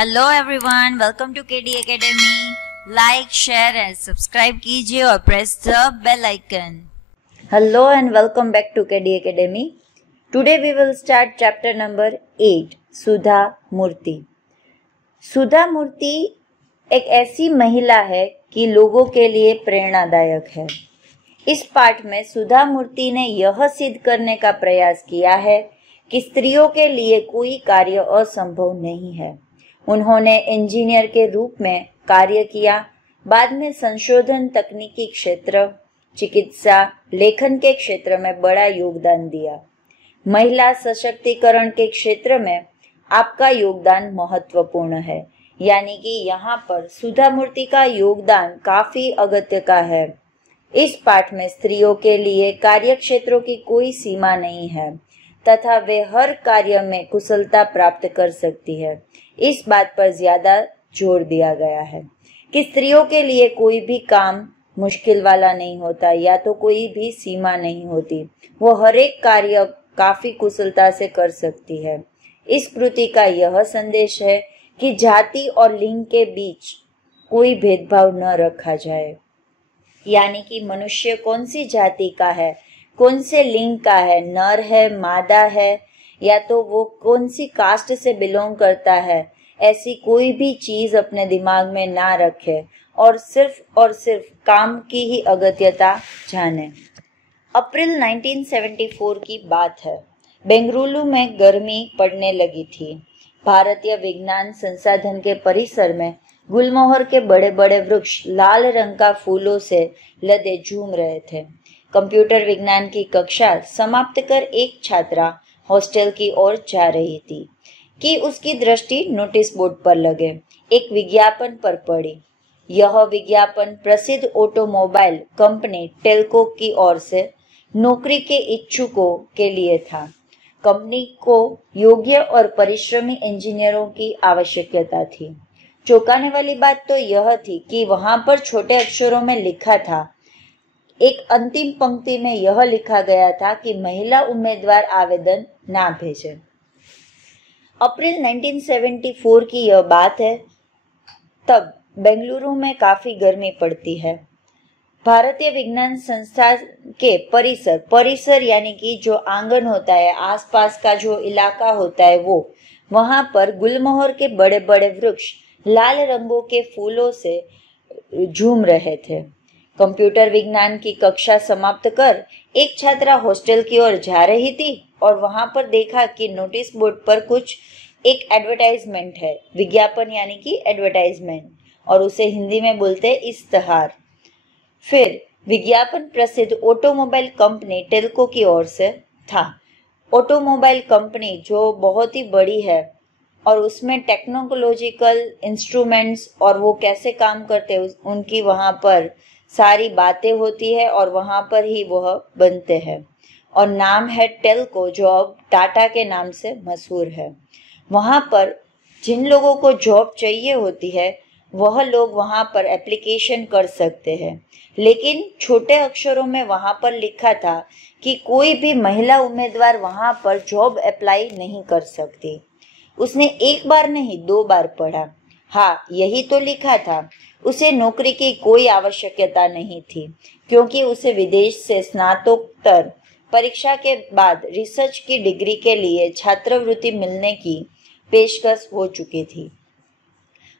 Hello everyone, welcome to KD academy. Like, share and subscribe कीजिए और press the bell icon. Hello and welcome back to KD Academy. Today we will start chapter number 8, सुधा मूर्ति। सुधा मूर्ति एक ऐसी महिला है कि लोगों के लिए प्रेरणादायक है। इस पाठ में सुधा मूर्ति ने यह सिद्ध करने का प्रयास किया है कि स्त्रियों के लिए कोई कार्य असंभव नहीं है। उन्होंने इंजीनियर के रूप में कार्य किया, बाद में संशोधन, तकनीकी क्षेत्र, चिकित्सा, लेखन के क्षेत्र में बड़ा योगदान दिया। महिला सशक्तिकरण के क्षेत्र में आपका योगदान महत्वपूर्ण है, यानी कि यहाँ पर सुधा मूर्ति का योगदान काफी अगत्य का है। इस पाठ में स्त्रियों के लिए कार्य क्षेत्रों की कोई सीमा नहीं है तथा वे हर कार्य में कुशलता प्राप्त कर सकती है। इस बात पर ज्यादा जोर दिया गया है कि स्त्रियों के लिए कोई भी काम मुश्किल वाला नहीं होता या तो कोई भी सीमा नहीं होती। वो हर एक कार्य काफी कुशलता से कर सकती है। इस कृति का यह संदेश है कि जाति और लिंग के बीच कोई भेदभाव न रखा जाए, यानी कि मनुष्य कौन सी जाति का है, कौन से लिंग का है, नर है, मादा है, या तो वो कौन सी कास्ट से बिलोंग करता है, ऐसी कोई भी चीज अपने दिमाग में ना रखे और सिर्फ काम की ही अगत्यता जाने। अप्रैल 1974 की बात है। बेंगलुरु में गर्मी पड़ने लगी थी। भारतीय विज्ञान संसाधन के परिसर में गुलमोहर के बड़े बड़े वृक्ष लाल रंग का फूलों से लदे झूम रहे थे। कंप्यूटर विज्ञान की कक्षा समाप्त कर एक छात्रा हॉस्टल की ओर जा रही थी कि उसकी दृष्टि नोटिस बोर्ड पर लगे एक विज्ञापन पर पड़ी। यह विज्ञापन प्रसिद्ध ऑटोमोबाइल कंपनी टेल्को की ओर से नौकरी के इच्छुकों के लिए था। कंपनी को योग्य और परिश्रमी इंजीनियरों की आवश्यकता थी। चौंकाने वाली बात तो यह थी कि वहां पर छोटे अक्षरों में लिखा था, एक अंतिम पंक्ति में यह लिखा गया था कि महिला उम्मीदवार आवेदन ना भेजें। अप्रैल 1974 की यह बात है। तब बेंगलुरु में काफी गर्मी पड़ती है। भारतीय विज्ञान संस्थान के परिसर यानी कि जो आंगन होता है, आसपास का जो इलाका होता है, वो वहां पर गुलमोहर के बड़े बड़े वृक्ष लाल रंगों के फूलों से झूम रहे थे। कंप्यूटर विज्ञान की कक्षा समाप्त कर एक छात्रा हॉस्टल की ओर जा रही थी और वहां पर देखा कि नोटिस बोर्ड पर एक एडवर्टाइजमेंट है। विज्ञापन यानी कि एडवर्टाइजमेंट, और उसे हिंदी में बोलते हैं इश्तहार। फिर विज्ञापन प्रसिद्ध ऑटोमोबाइल कंपनी टेल्को की ओर से था। ऑटोमोबाइल कंपनी जो बहुत ही बड़ी है और उसमें टेक्नोलॉजिकल इंस्ट्रूमेंट्स और वो कैसे काम करते हैं उनकी वहां पर सारी बातें होती है और वहां पर ही वह बनते हैं। और नाम है टेल्को, जो अब टाटा के नाम से मशहूर है। वहां पर जिन लोगों को जॉब चाहिए होती है वह लोग वहां पर एप्लीकेशन कर सकते हैं, लेकिन छोटे अक्षरों में वहां पर लिखा था कि कोई भी महिला उम्मीदवार वहां पर जॉब अप्लाई नहीं कर सकती। उसने एक बार नहीं 2 बार पढ़ा। हाँ, यही तो लिखा था। उसे नौकरी की कोई आवश्यकता नहीं थी, क्योंकि उसे विदेश से स्नातकोत्तर परीक्षा के बाद रिसर्च की डिग्री के लिए छात्रवृत्ति मिलने की पेशकश हो चुकी थी।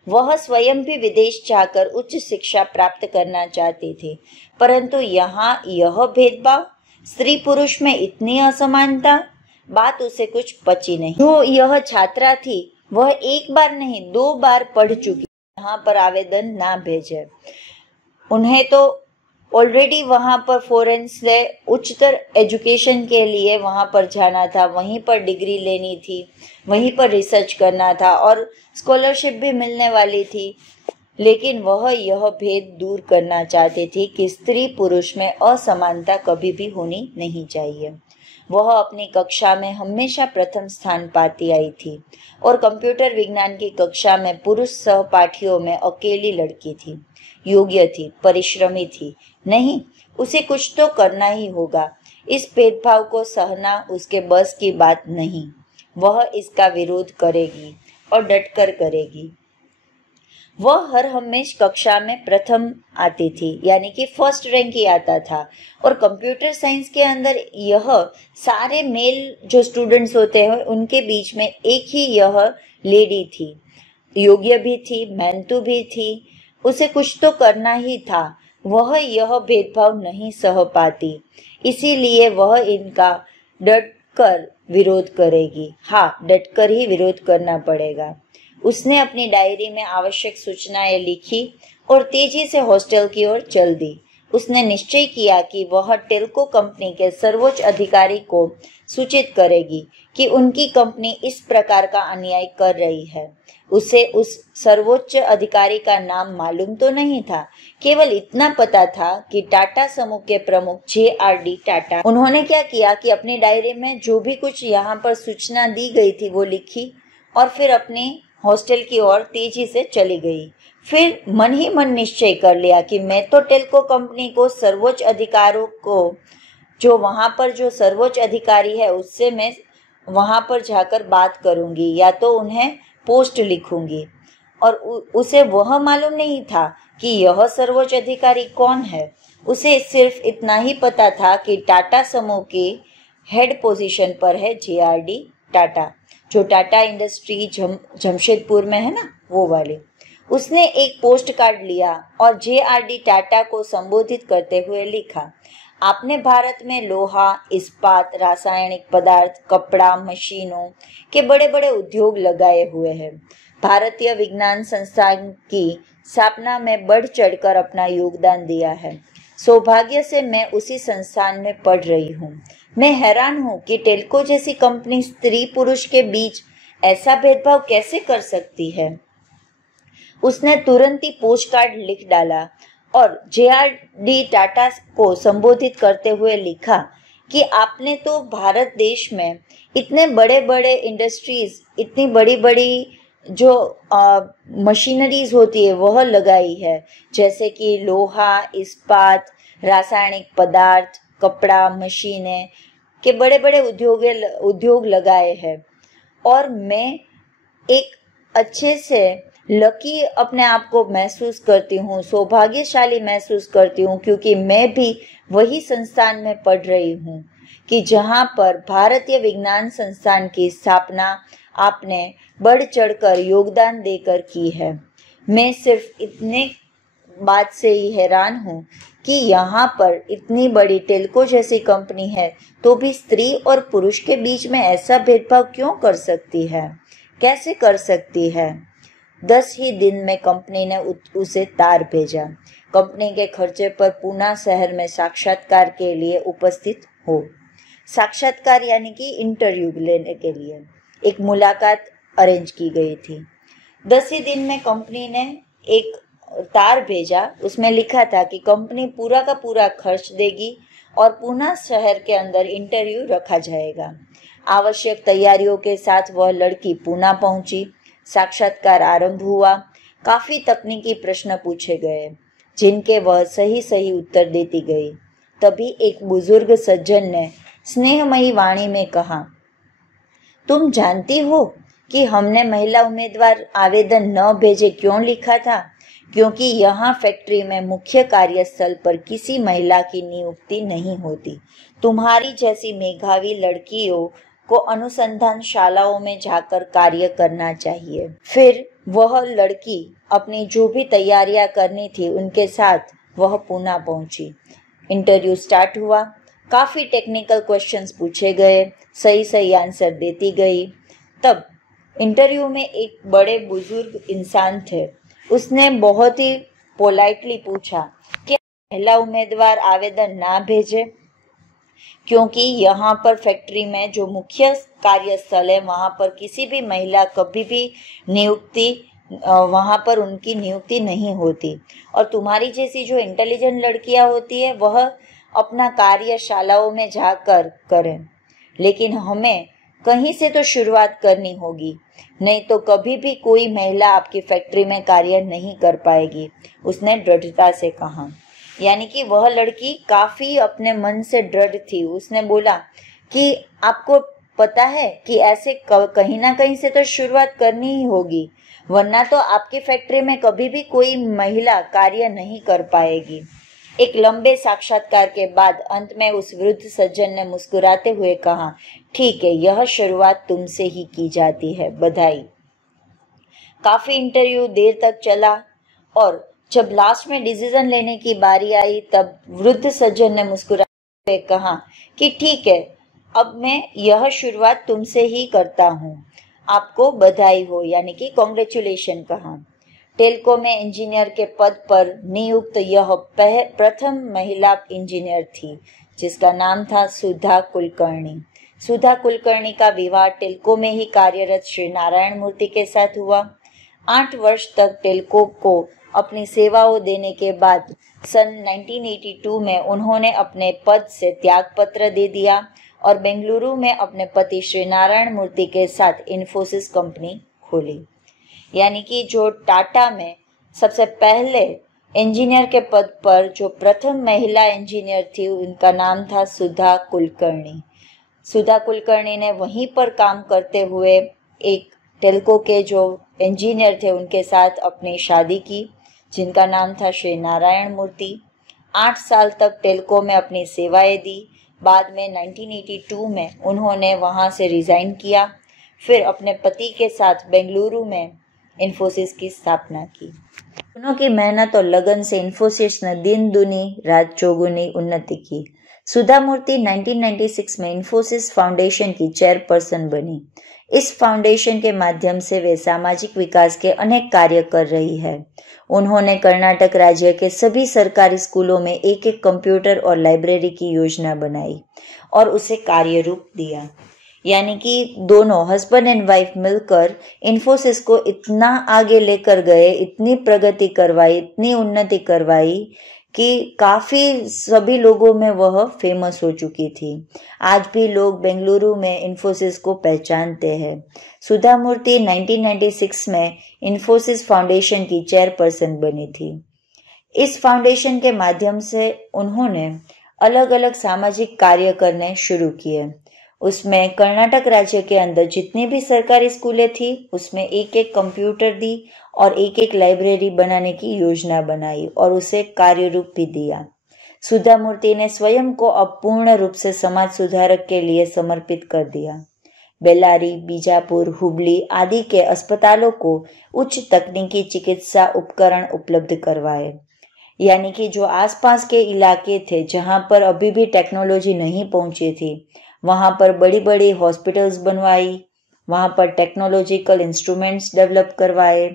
वह स्वयं भी विदेश जाकर उच्च शिक्षा प्राप्त करना चाहती थी, परंतु यहाँ यह भेदभाव, स्त्री पुरुष में इतनी असमानता, बात उसे कुछ पची नहीं। जो यह छात्रा थी वह एक बार नहीं 2 बार पढ़ चुकी। यहाँ पर आवेदन ना भेजे। उन्हें तो ऑलरेडी वहां पर फॉरेन से उच्चतर एजुकेशन के लिए वहां पर जाना था, वहीं पर डिग्री लेनी थी, वहीं पर रिसर्च करना था और स्कॉलरशिप भी मिलने वाली थी। लेकिन वह यह भेद दूर करना चाहती थी कि स्त्री पुरुष में असमानता कभी भी होनी नहीं चाहिए। वह अपनी कक्षा में हमेशा प्रथम स्थान पाती आई थी और कंप्यूटर विज्ञान की कक्षा में पुरुष सहपाठियों में अकेली लड़की थी। योग्य थी, परिश्रमी थी। नहीं, उसे कुछ तो करना ही होगा। इस भेदभाव को सहना उसके बस की बात नहीं। वह इसका विरोध करेगी। और डटकर करेगी। वह हर हमेशा कक्षा में प्रथम आती थी, यानी कि फर्स्ट रैंक ही आता था। और कंप्यूटर साइंस के अंदर यह सारे मेल जो स्टूडेंट्स होते हैं उनके बीच में एक ही यह लेडी थी, योग्य भी थी, मेहनतू भी थी, उसे कुछ तो करना ही था। वह यह भेदभाव नहीं सह पाती, इसीलिए वह इनका डटकर विरोध करेगी। हाँ, डटकर ही विरोध करना पड़ेगा। उसने अपनी डायरी में आवश्यक सूचनाएं लिखी और तेजी से हॉस्टल की ओर चल दी। उसने निश्चय किया कि वह टेल्को कंपनी के सर्वोच्च अधिकारी को सूचित करेगी कि उनकी कंपनी इस प्रकार का अन्याय कर रही है। उसे उस सर्वोच्च अधिकारी का नाम मालूम तो नहीं था, केवल इतना पता था कि टाटा समूह के प्रमुख JRD टाटा। उन्होंने क्या किया कि अपनी डायरी में जो भी कुछ यहाँ पर सूचना दी गई थी वो लिखी और फिर अपने हॉस्टल की ओर तेजी से चली गई। फिर मन ही मन निश्चय कर लिया कि मैं तो टेल्को कंपनी को सर्वोच्च अधिकारों को, जो वहां पर जो सर्वोच्च अधिकारी है उससे मैं वहां पर जाकर बात करूंगी या तो उन्हें पोस्ट लिखूंगी। और उसे वह मालूम नहीं था कि यह सर्वोच्च अधिकारी कौन है। उसे सिर्फ इतना ही पता था कि टाटा समूह की हेड पोजीशन पर है JRD टाटा, जो टाटा इंडस्ट्री जमशेदपुर में है ना, वो वाले। उसने एक पोस्ट कार्ड लिया और JRD टाटा को संबोधित करते हुए लिखा, आपने भारत में लोहा, इस्पात, रासायनिक पदार्थ, कपड़ा, मशीनों के बड़े बड़े उद्योग लगाए हुए हैं। भारतीय विज्ञान संस्थान की स्थापना में बढ़ चढ़कर अपना योगदान दिया है। सौभाग्य से मैं उसी संस्थान में पढ़ रही हूँ। मैं हैरान हूँ कि टेल्को जैसी कंपनी स्त्री पुरुष के बीच ऐसा भेदभाव कैसे कर सकती है। उसने तुरंत ही पोस्ट कार्ड लिख डाला और JRD टाटा को संबोधित करते हुए लिखा कि आपने तो भारत देश में इतने बड़े बड़े इंडस्ट्रीज, इतनी बड़ी बड़ी जो मशीनरीज होती है वह लगाई है, जैसे कि लोहा, इस्पात, रासायनिक पदार्थ, कपड़ा, मशीनें के बड़े बड़े उद्योग लगाए हैं। और मैं एक अच्छे से लकी अपने आप को महसूस करती हूँ, सौभाग्यशाली महसूस करती हूँ, क्योंकि मैं भी वही संस्थान में पढ़ रही हूँ कि जहाँ पर भारतीय विज्ञान संस्थान की स्थापना आपने बढ़ चढ़कर योगदान देकर की है। मैं सिर्फ इतने बात से ही हैरान हूँ कि यहाँ पर इतनी बड़ी टेल्को जैसी कंपनी है तो भी स्त्री और पुरुष के बीच में ऐसा भेदभाव क्यों कर सकती है, कैसे कर सकती है। 10 ही दिन में कंपनी ने उसे तार भेजा। कंपनी के खर्चे पर पूना शहर में साक्षात्कार के लिए उपस्थित हो। साक्षात्कार यानी कि इंटरव्यू लेने के लिए एक मुलाकात अरेंज की गई थी। 10 ही दिन में कंपनी ने एक तार भेजा। उसमें लिखा था कि कंपनी पूरा का पूरा खर्च देगी और पूना शहर के अंदर इंटरव्यू रखा जाएगा। आवश्यक तैयारियों के साथ वह लड़की पूना पहुंची। साक्षात्कार आरंभ हुआ। काफी तकनीकी प्रश्न पूछे गए जिनके वह सही सही उत्तर देती गई। तभी एक बुजुर्ग सज्जन ने स्नेहमयी वाणी में कहा, तुम जानती हो कि हमने महिला उम्मीदवार आवेदन न भेजे क्यों लिखा था? क्योंकि यहाँ फैक्ट्री में मुख्य कार्यस्थल पर किसी महिला की नियुक्ति नहीं होती। तुम्हारी जैसी मेधावी लड़कियों को अनुसंधान शालाओं में जाकर कार्य करना चाहिए। फिर वह लड़की अपनी जो भी तैयारियां करनी थी उनके साथ वह पूना पहुंची। इंटरव्यू स्टार्ट हुआ। काफी टेक्निकल क्वेश्चंस पूछे गए, सही सही आंसर देती गई। तब इंटरव्यू में एक बड़े बुजुर्ग इंसान थे। उसने बहुत ही पोलाइटली पूछा कि महिला उम्मीदवार आवेदन ना भेजे, क्योंकि यहाँ पर फैक्ट्री में जो मुख्य कार्यस्थल है वहाँ पर किसी भी महिला कभी भी वहाँ पर उनकी नियुक्ति नहीं होती। और तुम्हारी जैसी जो इंटेलिजेंट लड़कियां होती है वह अपना कार्यशालाओं में जाकर करें, लेकिन हमें कहीं से तो शुरुआत करनी होगी, नहीं तो कभी भी कोई महिला आपकी फैक्ट्री में कार्य नहीं कर पाएगी, उसने दृढ़ता से कहा। यानी कि वह लड़की काफी अपने मन से दृढ़ थी। उसने बोला कि आपको पता है कि ऐसे कहीं ना कहीं से तो शुरुआत करनी ही होगी, वरना तो आपकी फैक्ट्री में कभी भी कोई महिला कार्य नहीं कर पाएगी। एक लंबे साक्षात्कार के बाद अंत में उस वृद्ध सज्जन ने मुस्कुराते हुए कहा, ठीक है, यह शुरुआत तुमसे ही की जाती है, बधाई। काफी इंटरव्यू देर तक चला और जब लास्ट में डिसीजन लेने की बारी आई तब वृद्ध सज्जन ने मुस्कुराते हुए कहा कि ठीक है, अब मैं यह शुरुआत तुमसे ही करता हूँ, आपको बधाई हो, यानी कि कॉन्ग्रेचुलेशन कहा। टेल्को में इंजीनियर के पद पर नियुक्त यह प्रथम महिला इंजीनियर थी, जिसका नाम था सुधा कुलकर्णी। सुधा कुलकर्णी का विवाह टेल्को में ही कार्यरत श्री नारायण मूर्ति के साथ हुआ। 8 वर्ष तक टेल्को को अपनी सेवाओं देने के बाद सन 1982 में उन्होंने अपने पद से त्यागपत्र दे दिया और बेंगलुरु में अपने पति श्री नारायण मूर्ति के साथ इन्फोसिस कंपनी खोली। यानी कि जो टाटा में सबसे पहले इंजीनियर के पद पर जो प्रथम महिला इंजीनियर थी, उनका नाम था सुधा कुलकर्णी। सुधा कुलकर्णी ने वहीं पर काम करते हुए एक टेल्को के जो इंजीनियर थे उनके साथ अपनी शादी की, जिनका नाम था श्री नारायण मूर्ति। 8 साल तक टेल्को में अपनी सेवाएं दी। बाद में 1982 में उन्होंने वहां से रिजाइन किया, फिर अपने पति के साथ बेंगलुरु में इन्फोसिस की स्थापना की। दोनों की मेहनत और लगन से इन्फोसिस ने दिन दुनी रात चौगुनी उन्नति की। सुधा मूर्ति 1996 में इन्फोसिस फाउंडेशन की चेयरपर्सन बनी। इस फाउंडेशन के माध्यम से वे सामाजिक विकास के अनेक कार्य कर रही है। उन्होंने कर्नाटक राज्य के सभी सरकारी स्कूलों में एक एक कंप्यूटर और लाइब्रेरी की योजना बनाई और उसे कार्य रूप दिया। यानी कि दोनों हस्बैंड एंड वाइफ मिलकर इन्फोसिस को इतना आगे लेकर गए, इतनी प्रगति करवाई, इतनी उन्नति करवाई कि काफी सभी लोगों में वह फेमस हो चुकी थी। आज भी लोग बेंगलुरु में इन्फोसिस को पहचानते हैं। सुधा मूर्ति 1996 में इन्फोसिस फाउंडेशन की चेयरपर्सन बनी थी। इस फाउंडेशन के माध्यम से उन्होंने अलग अलग सामाजिक कार्य करने शुरू किए। उसमें कर्नाटक राज्य के अंदर जितनी भी सरकारी स्कूलें थी उसमें एक एक कंप्यूटर दी और एक एक लाइब्रेरी बनाने की योजना बनाई और उसे कार्य रूप भी दिया। सुधा मूर्ति ने स्वयं को अब पूर्ण रूप से समाज सुधारक के लिए समर्पित कर दिया। बेल्लारी, बीजापुर, हुबली आदि के अस्पतालों को उच्च तकनीकी चिकित्सा उपकरण उपलब्ध करवाए। यानी कि जो आसपास के इलाके थे जहां पर अभी भी टेक्नोलॉजी नहीं पहुंची थी, वहां पर बड़ी बड़ी हॉस्पिटल्स बनवाई, वहां पर टेक्नोलॉजिकल इंस्ट्रूमेंट्स डेवलप करवाए।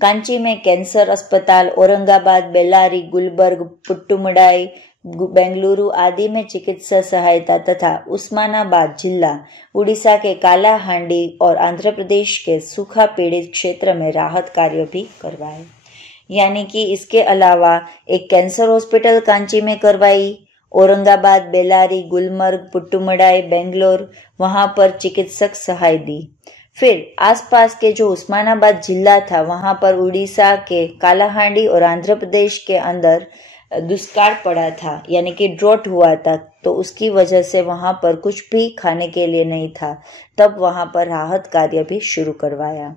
कांची में कैंसर अस्पताल, औरंगाबाद, बेल्लारी, गुलबर्ग, पुट्टुमडाई, बेंगलुरु आदि में चिकित्सा सहायता तथा उस्मानाबाद जिला, उड़ीसा के कालाहांडी और आंध्र प्रदेश के सूखा पीड़ित क्षेत्र में राहत कार्य भी करवाए। यानी कि इसके अलावा एक कैंसर हॉस्पिटल कांची में करवाई, औरंगाबाद, बेल्लारी, गुलमर्ग, पुट्टुमडाई, बेंगलोर, वहां पर चिकित्सक सहाय दी। फिर आसपास के जो उस्मानाबाद जिला था वहां पर उड़ीसा के कालाहांडी और आंध्र प्रदेश के अंदर दुष्काल पड़ा था, यानी कि ड्रॉट हुआ था, तो उसकी वजह से वहां पर कुछ भी खाने के लिए नहीं था। तब वहां पर राहत कार्य भी शुरू करवाया।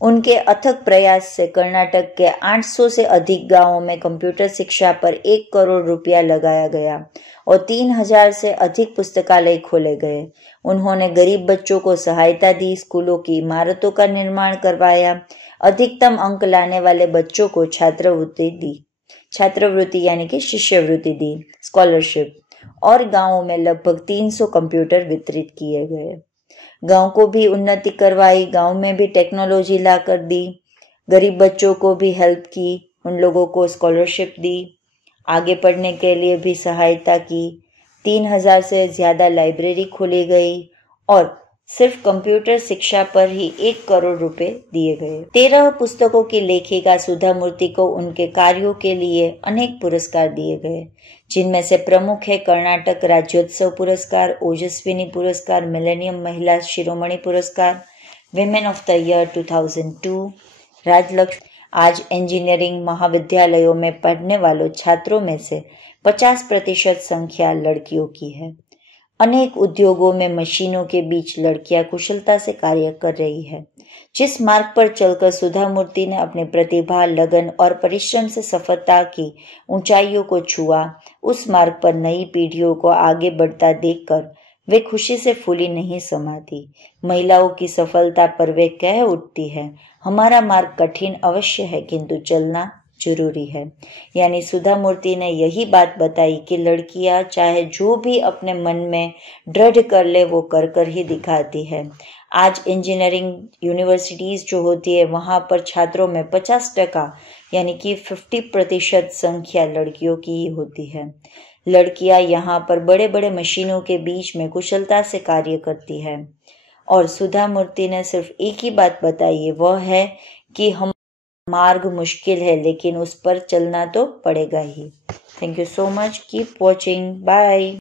उनके अथक प्रयास से कर्नाटक के 800 से अधिक गांवों में कंप्यूटर शिक्षा पर 1 करोड़ रुपया लगाया गया और 3000 से अधिक पुस्तकालय खोले गए। उन्होंने गरीब बच्चों को सहायता दी, स्कूलों की इमारतों का निर्माण करवाया, अधिकतम अंक लाने वाले बच्चों को छात्रवृत्ति यानी कि शिष्यवृत्ति दी, स्कॉलरशिप, और गांवों में लगभग 300 कंप्यूटर वितरित किए गए। गांव को भी उन्नति करवाई, गांव में भी टेक्नोलॉजी ला कर दी, गरीब बच्चों को भी हेल्प की, उन लोगों को स्कॉलरशिप दी, आगे पढ़ने के लिए भी सहायता की। 3000 से ज्यादा लाइब्रेरी खोली गई और सिर्फ कंप्यूटर शिक्षा पर ही 1 करोड़ रुपए दिए गए। 13 पुस्तकों की लेखिका सुधा मूर्ति को उनके कार्यों के लिए अनेक पुरस्कार दिए गए, जिनमें से प्रमुख है कर्नाटक राज्योत्सव पुरस्कार, ओजस्विनी पुरस्कार, मिलेनियम महिला शिरोमणि पुरस्कार, women of the year 2002, Rajalakshmi. आज इंजीनियरिंग महाविद्यालयों में पढ़ने वालों छात्रों में से 50% संख्या लड़कियों की है। अनेक उद्योगों में मशीनों के बीच लड़कियां कुशलता से कार्य कर रही है। जिस मार्ग पर चलकर सुधा मूर्ति ने अपनी प्रतिभा, लगन और परिश्रम से सफलता की ऊंचाइयों को छुआ, उस मार्ग पर नई पीढ़ियों को आगे बढ़ता देखकर वे खुशी से फूली नहीं समाती। महिलाओं की सफलता पर वे कह उठती है, हमारा मार्ग कठिन अवश्य है किंतु चलना जरूरी है। यानी सुधा मूर्ति ने यही बात बताई कि लड़कियां चाहे जो भी अपने मन में दृढ़ कर ले वो कर कर ही दिखाती है। आज इंजीनियरिंग यूनिवर्सिटीज जो होती है वहां पर छात्रों में 50% यानी कि 50% संख्या लड़कियों की ही होती है। लड़कियां यहाँ पर बड़े बड़े मशीनों के बीच में कुशलता से कार्य करती है और सुधा मूर्ति ने सिर्फ एक ही बात बताई है, वह है कि हम मार्ग मुश्किल है लेकिन उस पर चलना तो पड़ेगा ही। Thank you so much, keep watching, bye.